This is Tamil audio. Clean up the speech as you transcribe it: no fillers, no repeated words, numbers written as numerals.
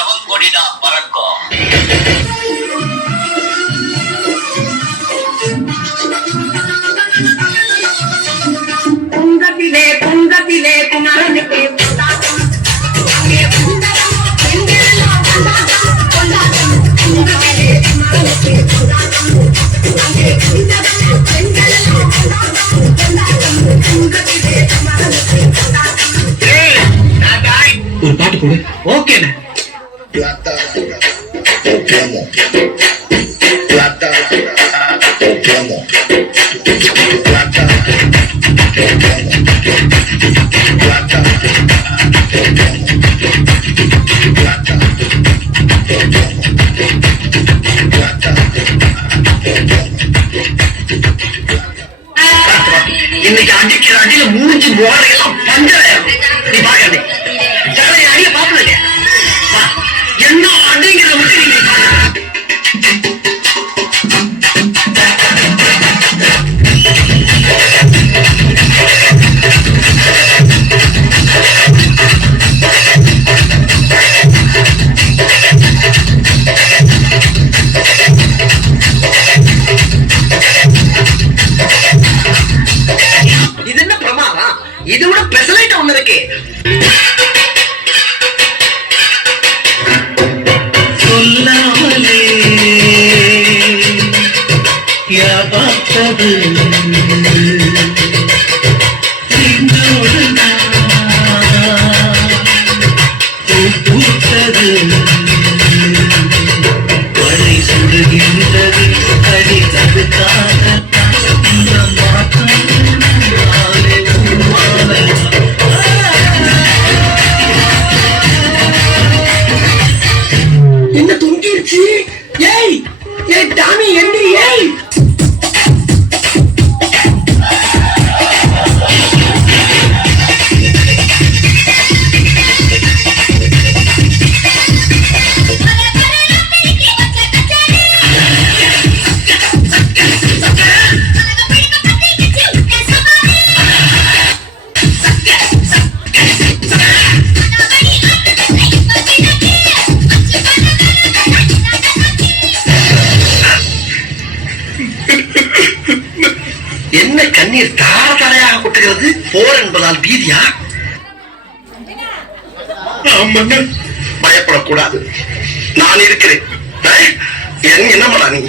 எவன் கொடிதான் பறக்கும். பொங்கத்திலே பொங்கத்திலே குமரனுக்கு ஒரு பாட்டு கொடு. ஓகேண்ணே. இன்னைக்கு அடிக்கிற அடியில மூஞ்சி மோரையெல்லாம் பஞ்சராயிரம். நீ பாக்க ஜனலை அடிய பாப்பல என்ன அடிங்கிறத மட்டும் நீங்க இது என்ன பிரமாதம்? இது விட பெசலைட் ஒண்ணு இருக்கு. சொல்லாமலே யாபாத்தது பூத்தது மழை சுடுகின்றது அடி தடுக்காக என்ன தொங்கிருச்சு? ஏய் ஏய் டாமி எந்திரி. ஏய் என்ன கண்ணீர் தார தாரையாக கொட்டுகிறது? போர் என்பதால் பீதியா? பயப்படக்கூடாது, நான் இருக்கிறேன். என்ன பண்ணா நீ?